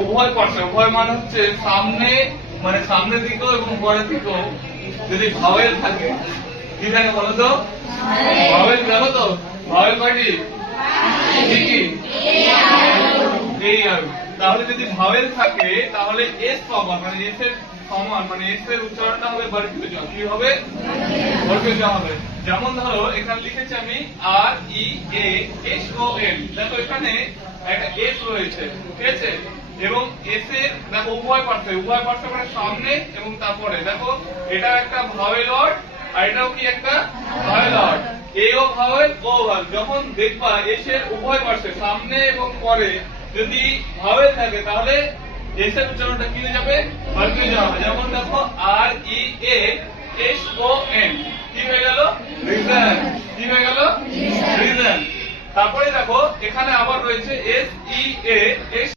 উভয় পাশে, উভয় মানে হচ্ছে সামনে, মানে সামনের দিকেও এবং পরের দিকেও যদি ভাওয়েল থাকে, কি থাকে বলো তো? ভাওয়েল জানো তো? ভাওয়েল কয়টি? কি? এই আর তাহলে যদি ভাওয়েল থাকে তাহলে এস পাবা, মানে এস এর সমান, মানে এস এর উচ্চারণটা হবে বর্গীয় জ। কি হবে? বর্গীয় জ হবে। যেমন ধরো এখানে লিখেছি আমি আর ই এ এস ও এল। দেখো এখানে একটা এস রয়েছে, ঠিক আছে? এবং এস এর দেখো উভয় পার্শ্বে মানে সামনে এবং তারপরে দেখো এটা একটা ভাওয়েল ওয়ার্ড আর এটাও কি একটা ভাওয়েল ওয়ার্ড। এও ভাওয়েল ও ভাওয়েল। যখন দেখবা এস এর উভয় পার্শ্বে সামনে এবং পরে যদি ভাওয়েল থাকে তাহলে এস এর উচ্চারণটা কি হয়ে যাবে? বর্গীয় জ হবে। যেমন দেখো আর ই এ এস ও এন, কি হয়ে গেল? রিজন। কি হয়ে গেল? রিজন। তারপরে দেখো এখানে আবার রয়েছে এস ই এ এস